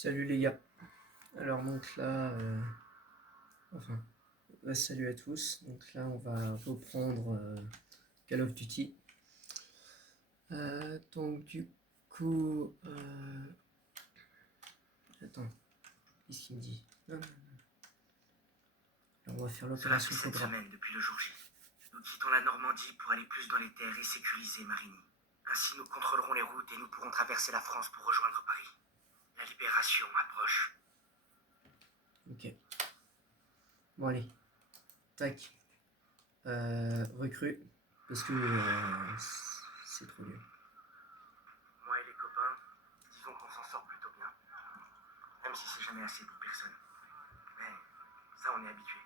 Salut les gars. Alors donc là, enfin, salut à tous. Donc là, on va reprendre Call of Duty. Donc du coup, attends, qu'est-ce qu'il me dit? Alors on va faire l'opération Cette Cobra. semaine depuis le jour J. Nous quittons la Normandie pour aller plus dans les terres et sécuriser Marigny. Ainsi, nous contrôlerons les routes et nous pourrons traverser la France pour rejoindre Paris. La libération approche. Ok. Bon allez, tac. Recrue, parce que c'est trop dur. Moi et les copains, disons qu'on s'en sort plutôt bien. Même si c'est jamais assez pour personne. Mais ça, on est habitué.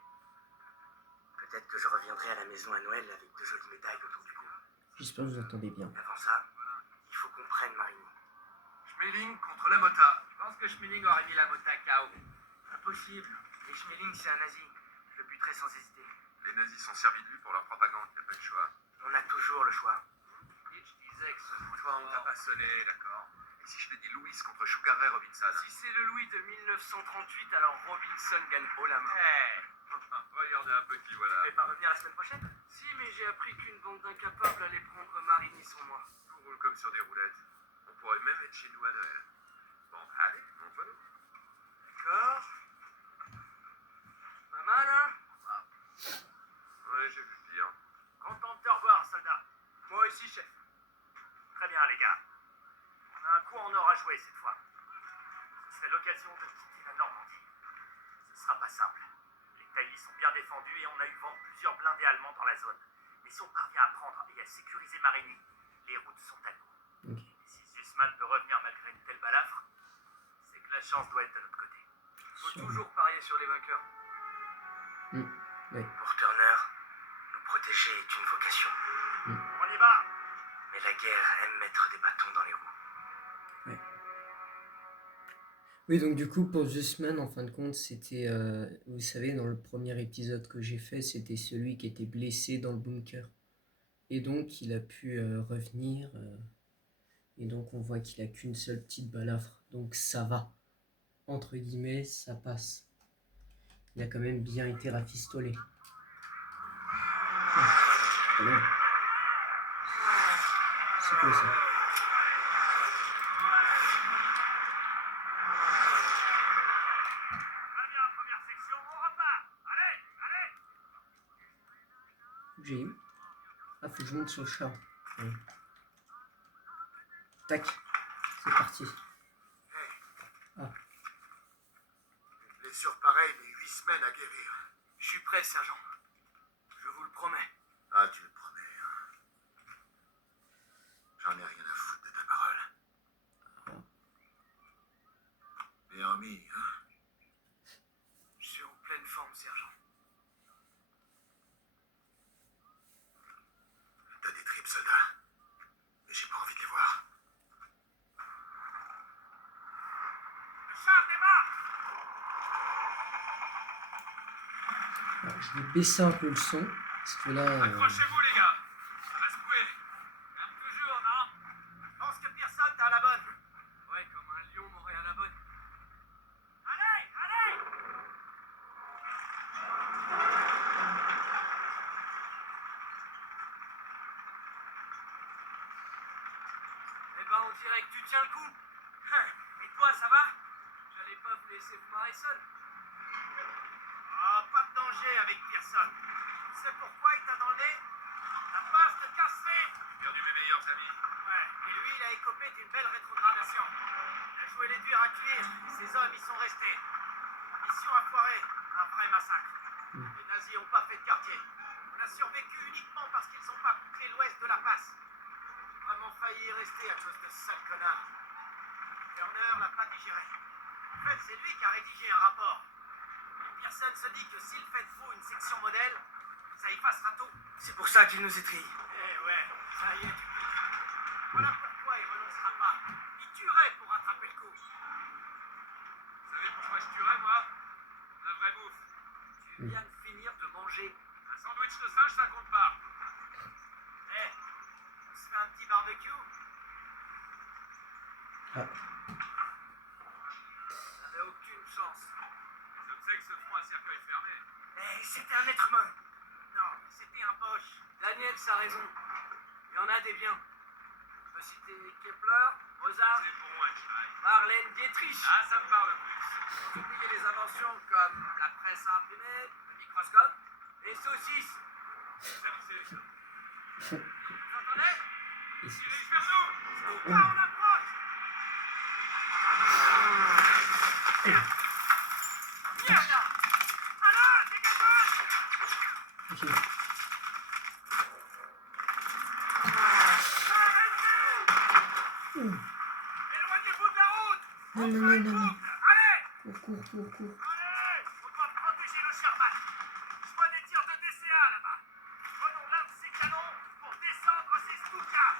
Peut-être que je reviendrai à la maison à Noël avec de jolies médailles autour du cou. J'espère que vous entendez bien. Mais avant ça, il faut qu'on prenne Marigny. Schmeling contre la Mota. Je pense que Schmeling aurait mis la Mota KO. Impossible. Les Schmeling, c'est un nazi. Je le buterai sans hésiter. Les nazis sont servis de lui pour leur propagande, il n'y a pas le choix. On a toujours le choix. Hitch disait que ce toi, on t'a pas sonné, d'accord. Et si je t'ai dit Louis contre Sugar Ray Robinson? Si c'est le Louis de 1938, alors Robinson gagne haut la main. Regardez un peu qui voilà. Tu ne vais pas revenir la semaine prochaine? Si, mais j'ai appris qu'une bande d'incapables allait prendre Marigny sans moi. Tout roule comme sur des roulettes. On pourrait même être chez nous à Noël. Bon, allez, montre-nous. D'accord. Pas mal, hein? Ouais, j'ai vu pire. Content de te revoir, soldat. Moi aussi, chef. Très bien, les gars. On a un coup en or à jouer cette fois. Ce serait l'occasion de quitter la Normandie. Ce sera pas simple. Les taillis sont bien défendus et on a eu vent de plusieurs blindés allemands dans la zone. Mais si on parvient à prendre et à sécuriser Marigny, les routes sont à nous. Ok. Et si Zussman peut revenir malgré une telle balafre, c'est que la chance doit être de notre côté. Faut toujours parier sur les vainqueurs. Ouais. Pour Turner, nous protéger est une vocation. Mm. On y va! Mais la guerre aime mettre des bâtons dans les roues. Oui, donc du coup, pour Zussman, en fin de compte, c'était, vous savez, dans le premier épisode que j'ai fait, c'était celui qui était blessé dans le bunker. Et donc, il a pu revenir. Et donc, on voit qu'il a qu'une seule petite balafre. Donc, ça va. Entre guillemets, ça passe. Il a quand même bien été rafistolé. C'est quoi ça? Première section, on repart! Allez! J'ai eu. Ah, faut que je monte sur le char. Ouais. Tac. C'est parti. Ah. Une blessure pareille, mais 8 semaines à guérir. Je suis prêt, sergent. Je vous le promets. Ah, tu le promets. J'en ai rien à foutre de ta parole. Bien mis, hein? Je suis en pleine forme, sergent. T'as des tripes, soldat. Mais j'ai pas envie de les voir. Le char démarre! Alors, je vais baisser un peu le son. Parce que là. Accrochez-vous, les gars. Ça va secouer. Comme toujours, non? Je pense que personne t'a à la bonne. Ouais, comme un lion m'aurait à la bonne. Allez! Eh ben, on dirait que tu tiens le coup. Et toi, ça va? J'allais pas vous laisser vous marrer seul. Ah, pas de danger avec Pearson. Tu sais pourquoi il t'a dans le nez? La passe de Castré. J'ai perdu mes meilleurs amis. Ouais, et lui, il a écopé d'une belle rétrogradation. Il a joué les durs à cuire, ses hommes y sont restés. Mission à foirer, un vrai massacre. Les nazis n'ont pas fait de quartier. On a survécu uniquement parce qu'ils n'ont pas bouclé l'ouest de la passe. J'ai vraiment failli y rester à cause de ce sale connard. Turner l'a pas digéré. En fait, c'est lui qui a rédigé un rapport. Et Pearson se dit que s'il fait de vous une section modèle, ça effacera tout. C'est pour ça qu'il nous étrille. Eh ouais, ça y est, tu piques. Voilà pourquoi il renoncera pas. Il tuerait pour rattraper le coup. Vous savez pourquoi je tuerais, moi? La vraie bouffe. Tu viens de finir de manger. Un sandwich de singe, ça compte pas. Eh, on se fait un petit barbecue? Ah. Et c'était un être humain. Non, c'était un poche. Daniel, ça a raison. Il y en a des biens. Je peux citer Kepler, Mozart, C'est bon, Einstein. Marlène Dietrich. Ah, ça me parle plus. Sans oublier les inventions comme la presse à imprimer, le microscope, les saucisses. Vous Vous entendez? dirige vers nous. Là, on approche. Merde. Alain, dégage. Ok. Éloignez-vous de la route. Non, non, non, non, non. Allez. Cours. Allez, on doit protéger le Sherman. Je vois des tirs de DCA là-bas. Prenons l'un de ces canons pour descendre ces Stukas.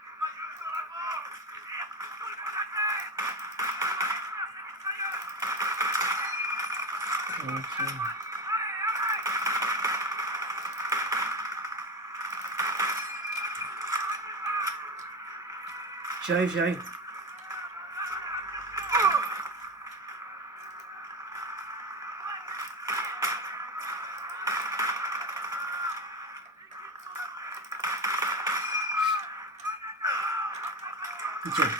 Mitrailleuse en avant. Tout le monde à terre. On va détruire ces mitrailleuses. Ok. J'arrive. Nickel.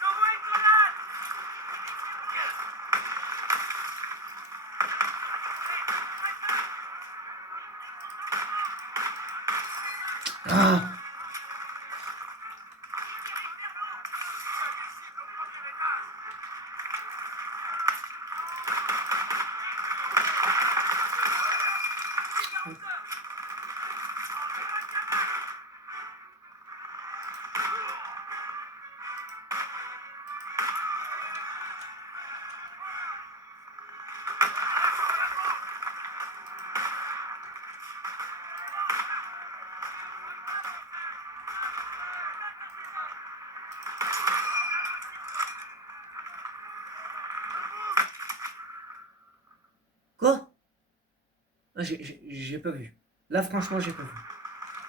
J'envoie une grenade. Ah! Quoi? Ah, j'ai pas vu. Là, franchement, j'ai pas vu.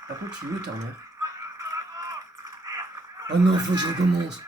Par contre, il est où, Turner? Oh non, faut que je recommence.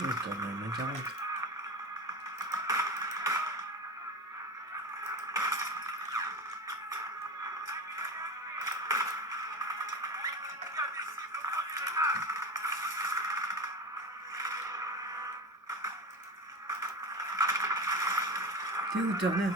Oh, Turner, ma 40. T'es où, Turner?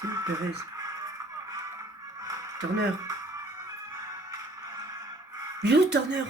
T'es où, Perez? Turner? Il est où, Turner?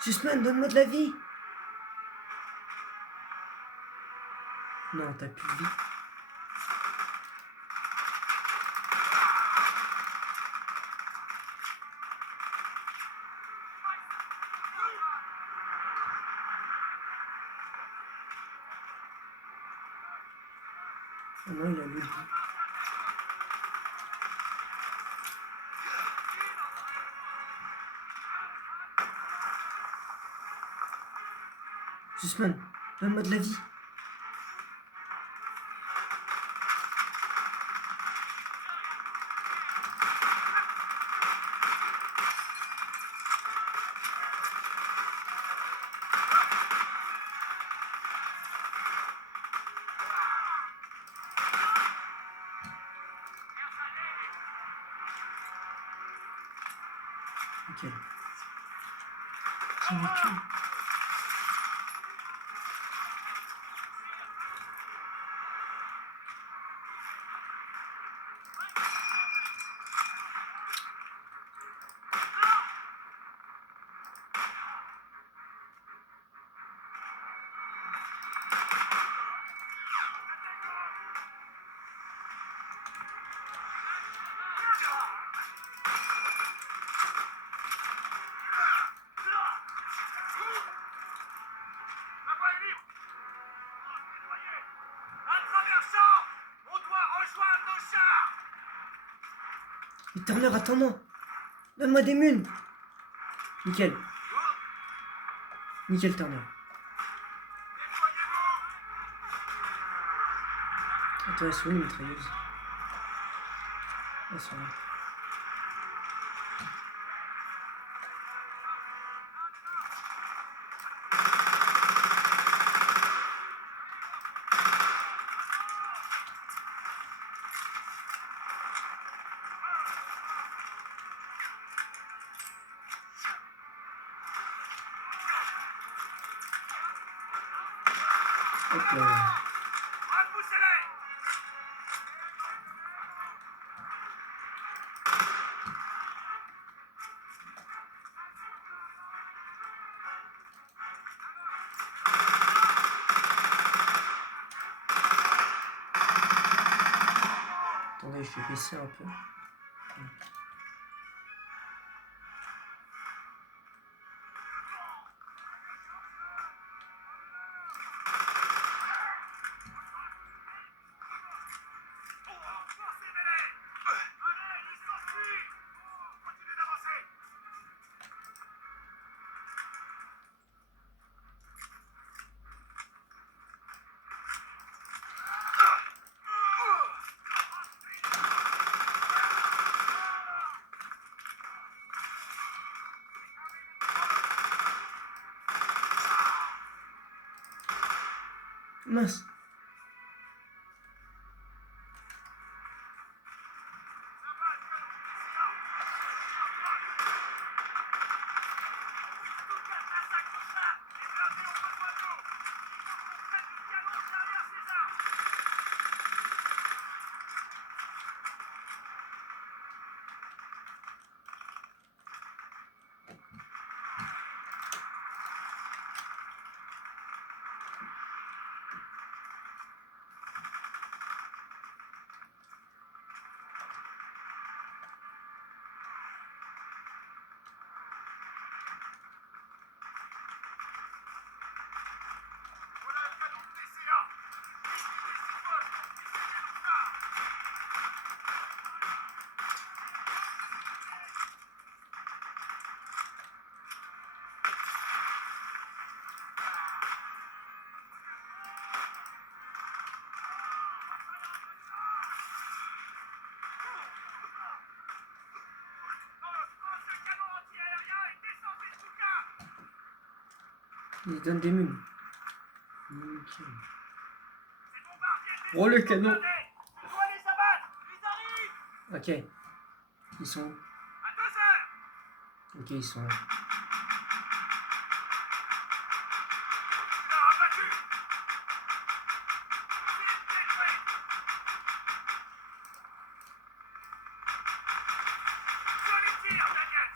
Sussman, donne-moi de la vie. Non, t'as plus de vie. Oh non, il a le vie. Sussman, donne-moi de la vie. Ok. Tiens, mais tu... La voie est libre. Un traversant. On doit rejoindre nos chars. Mais Turner, attends-moi. Donne-moi des munes. Nickel. Nickel, Turner. Déployez-vous. Attends, elles sont où les mitrailleuses? Elles sont là. Hop là. Repoussez-les. Attendez, je vais baisser un peu. Allez, ils s'enfuient. Continuez d'avancer. Mince. Voilà un canon blessé là. Utilisez ces postes pour disséquer nos phares. Lance un canon anti-aérien et descendez le bouquin. Il donne des munes. Nickel. Ces bombardiers Oh, le canon. On doit les abattre. Ils arrivent. Ok. Ils sont où? À 2 heures. Ok, ils sont là. Tu l'as abattu. Philippe détruit. Joli tir, Daniels.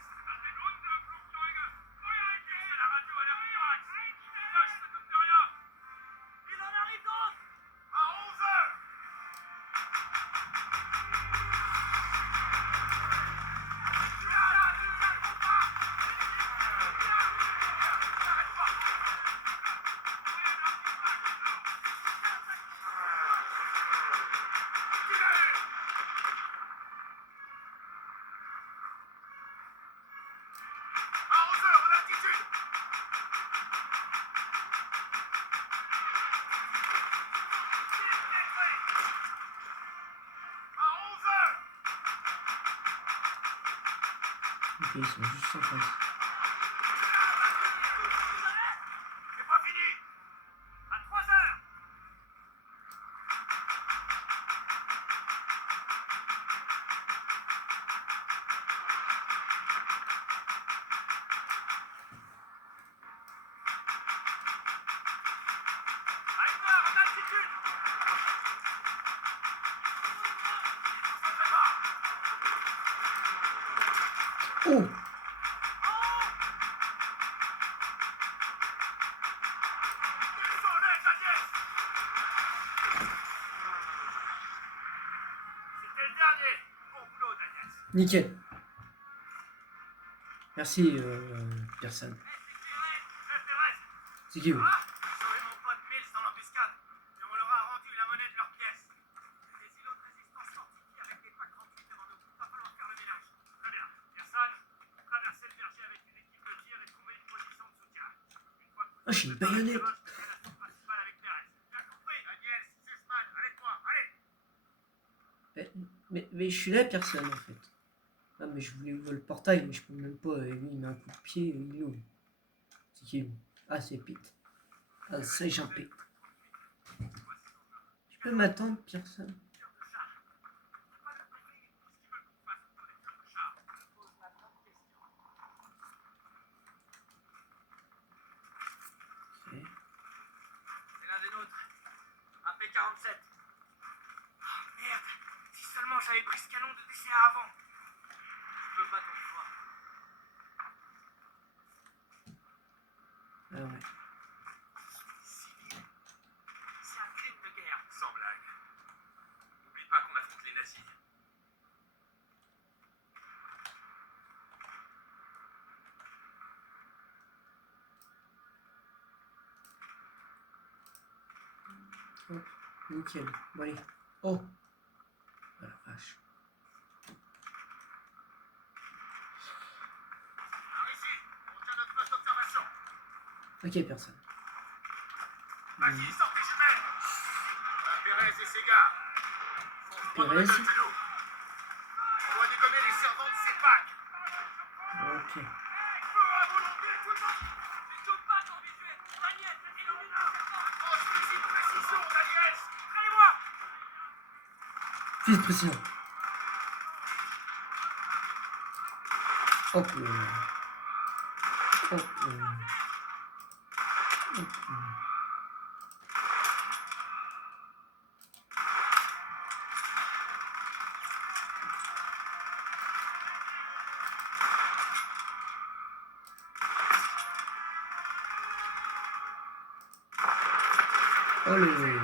Ok, ils sont juste en face. C'est pas fini. À 3 heures. Hyper, en altitude. Oh! Désolé, Daniel. C'était le dernier. Bon boulot, Daniel. Nickel. Merci, personne. C'est qui, vous? Sauvé mon pote Mills dans l'embuscade. Et on leur a rendu la monnaie de leurs pièces. Des îlots de résistance fortifiés avec des packs remplis devant nous. Va falloir faire le ménage. Très bien. Pearson, traversez le verger avec une équipe de tir et trouvez une position de soutien. Une fois que vous Ah, j'ai une aurez préparé baïonnette. le rush, je ferai la tour principale avec Perez. Bien compris, Daniel, Sussman, avec moi. Allez. Mais je suis là, personne, en fait. Ah, mais je voulais ouvrir le portail, mais je peux même pas. Lui, il met un coup de pied, il ouvre. C'est qui, lui? Ah, c'est Pete. Ah, ça, j'en pète. Tu peux m'attendre, personne? Ok. C'est l'un des nôtres. Un P-47. Oh, merde. Si seulement j'avais pris ce canon de DCA avant. Je veux pas ton pouvoir. Ah ouais. Civil. C'est un crime de guerre. Sans blague. N'oublie pas qu'on affronte les nazis. Hop, nickel. Bon, allez. Oh! Oh la vache. Par ici, on tient notre poste d'observation. Ok, personne. Vas-y, sors tes jumelles. Pérez et ses gars. Fonce droit dans la Pérez. gueule du loup. On doit dégommer les servants de ces packs. Ok. Feu à volonté, tout le monde. Les deux pattes en visuel. Daniel, c'est Illumina. Grosse fusil de précision, Daniel. Prenez-moi. Fils de pression. Hop là. Hop là. Hop là. Allez.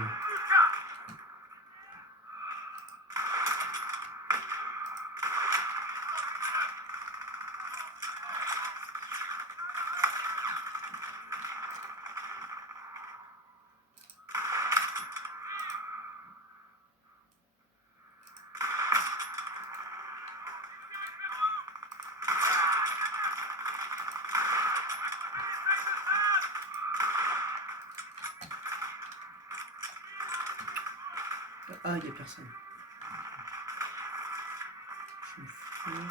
Ah, il n'y a personne. Je me fous.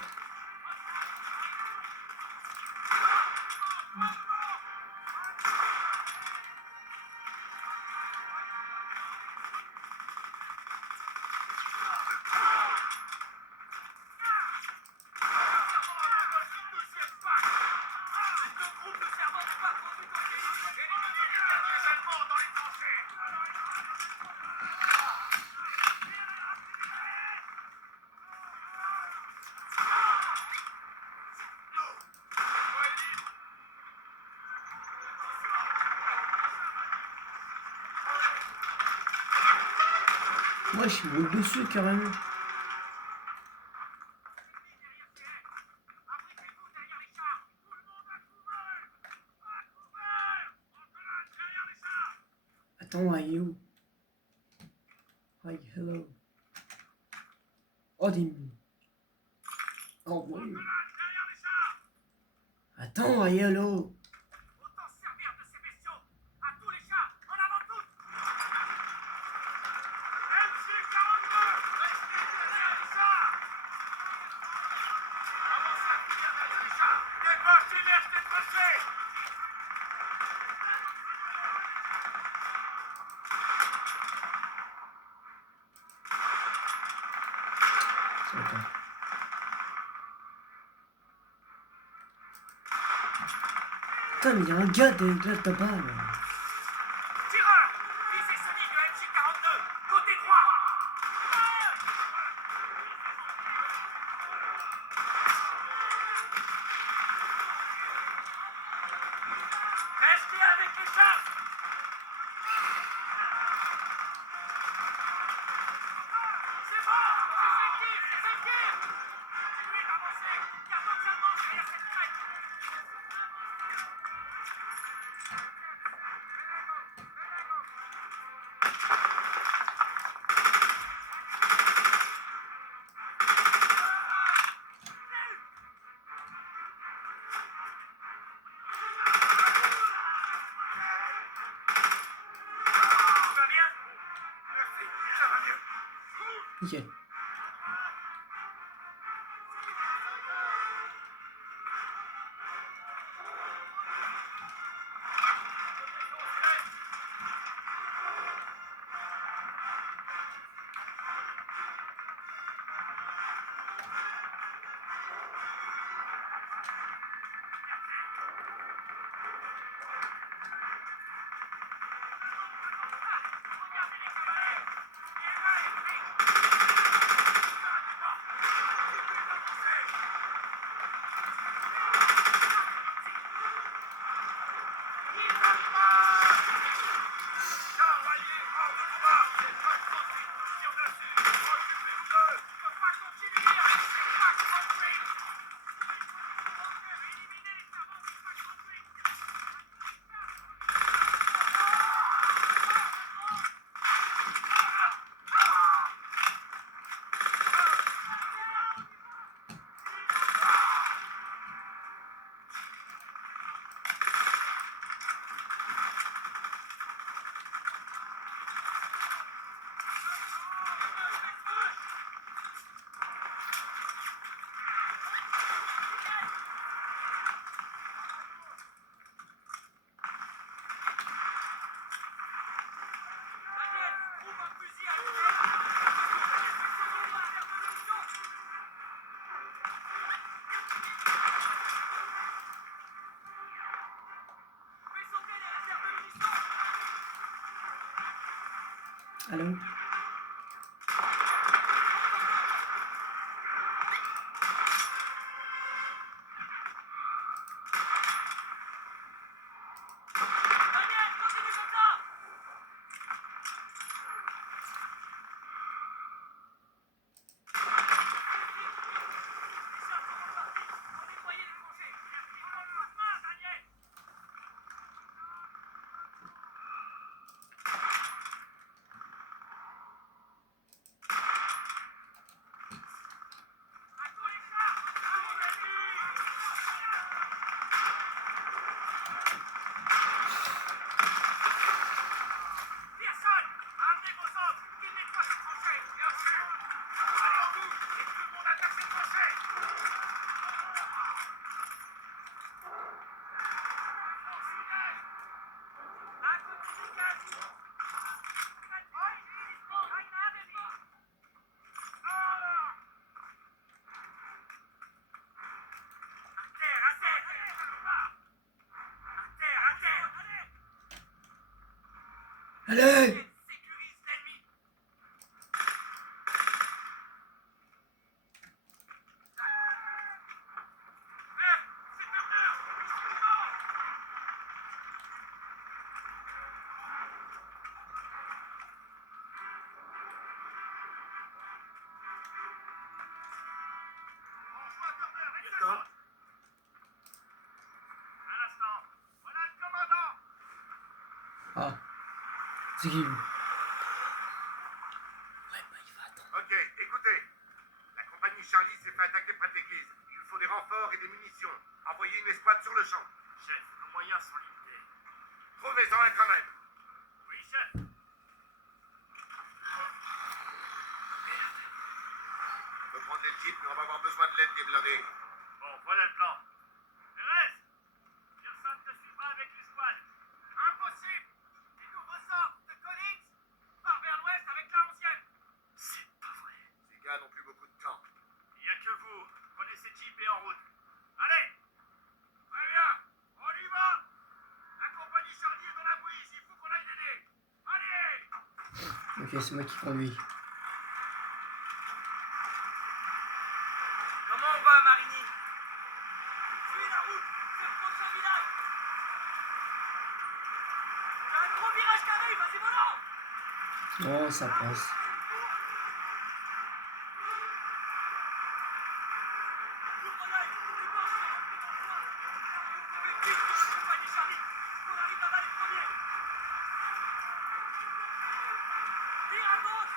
Moi, je suis roule dessus carrément. Attends, I you. Hi, hello. Oh, des... Oh, oui. Attends, hi, hello. Autant se servir de ces bestiaux. À tous les chars, en avant toutes. MC-42, restez derrière les chars. Avancez à coups de Attends. Putain, mais il y a un gars là-bas, là. Tireur! Visez Sony du MJ-42! Côté droit! Restez avec les chars! C'est bon! C'est fait! Continuez d'avancer! Gardons sa manche derrière cette crête! Tout va bien? Merci, ça va mieux. Nickel. Allô? Personne! Amenez vos hommes! Qu'ils nettoient ces tranchées! Bien sûr! Allez en bouche! Et tout le monde attaque ces tranchées! Un coup de piquette! À terre! À terre! Allez! Sécurise l'ennemi! C'est Turner! Lieutenant, Un instant! Voilà le commandant! Ah. C'est qui, vous? Ok, écoutez. La compagnie Charlie s'est fait attaquer près de l'église. Il nous faut des renforts et des munitions. Envoyez une escouade sur le champ. Chef, nos moyens sont limités. Trouvez-en un quand même. Oui, chef. On peut prendre les jeeps, mais on va avoir besoin de l'aide des blindés. Bon, voilà le plan. Perez! Personne ne suivra avec l'escouade. Impossible! Les nouveaux ordres de Collins part vers l'ouest avec la 11e. Ces gars n'ont plus beaucoup de temps. Ok, c'est moi qui conduis. Comment on va, Marigny? Suis la route, c'est le prochain village. Il y a un gros virage qui arrive, vas-y, volant. Oh, ça passe. Ouvre l'œil, les portes sont remplies d'emploi. Fais vite sur la compagnie Charlie, qu'on arrive là-bas les premiers. Tire à gauche.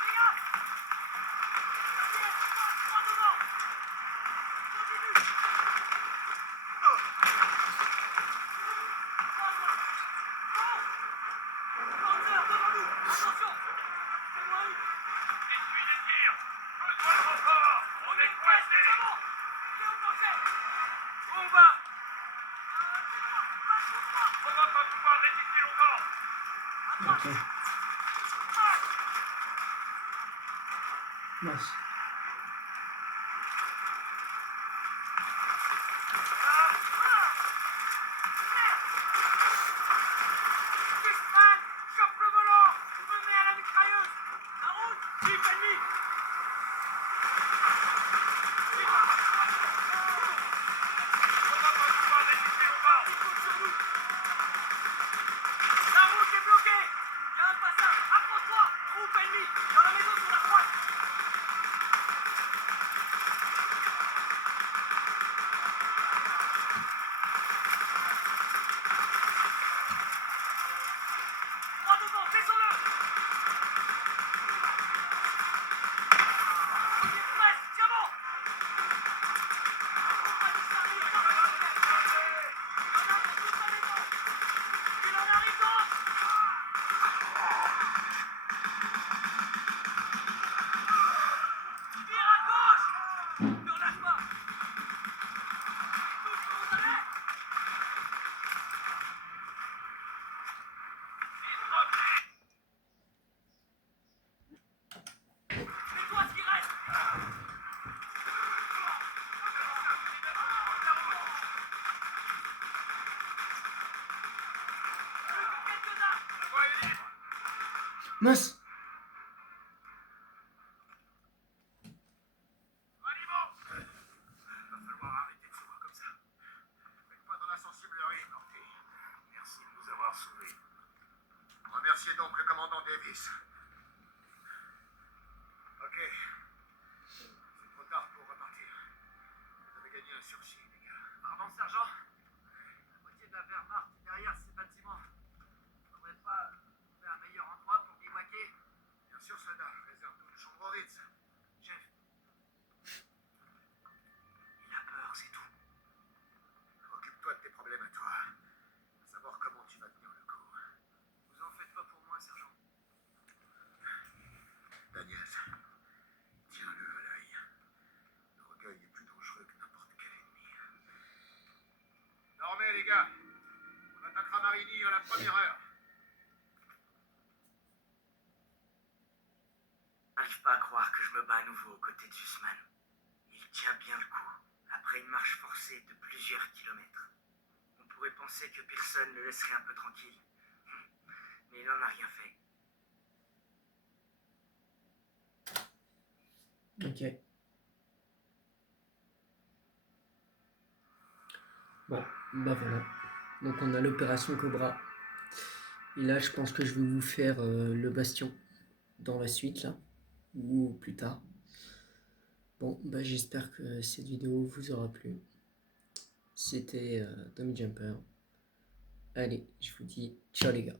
Les gars, droit devant. Continue. Panzer devant nous, attention. Fais-moi une. Essuie les tirs. Besoin de renfort. On est Presque, coincé. c'est bon. Fais au plancher. Où on va? On va pas pouvoir résister longtemps. Ok. Mince. Fishman, chope le volant. Je me mets à la mitrailleuse. La route, jeep ennemi. On va pas pouvoir résister longtemps. Il compte sur nous. La route est bloquée. Il y a un passage. Approche-toi. Groupe ennemi. Dans la maison sur la droite. Droit devant, faisons-le. On y est presque, tiens bon. Compagnie Charlie, il y en a pour toute la maison. Il en arrive d'autres. Tire à gauche. Ne relâche pas. Touche où vous allez. Mets-toi ce qui reste. Quelques-uns. Mince. Va falloir arrêter de se voir comme ça. Faites pas dans la sensiblerie, Morty. Merci de nous avoir sauvés. Remerciez donc le commandant Davis. Ok. C'est trop tard pour repartir. Vous avez gagné un sursis, les gars. Pardon, sergent. La moitié de la Wehrmacht est derrière ces bâtiments. On ne pourrait pas trouver un meilleur endroit pour bivouaquer? Bien sûr, soldat. Réserve-nous une chambre au Ritz. Chef. Il a peur, c'est tout. Occupe-toi de tes problèmes à toi. À savoir comment tu vas tenir le coup. Vous en faites pas pour moi, sergent. Daniel, tiens-le à l'œil. L'orgueil est plus dangereux que n'importe quel ennemi. Dormez, les gars. On attaquera Marigny à la première heure. J'arrive pas à croire que je me bats à nouveau aux côtés de Zussman. Il tient bien le coup, après une marche forcée de plusieurs kilomètres. On pourrait penser que personne le laisserait un peu tranquille. Mais il n'en a rien fait. Ok. Bon, bah voilà. Donc on a l'opération Cobra. Et là, je pense que je vais vous faire le Bastion dans la suite, là. Ou plus tard. Bon, bah j'espère que cette vidéo vous aura plu. C'était Tommy Jumper. Allez, je vous dis ciao les gars.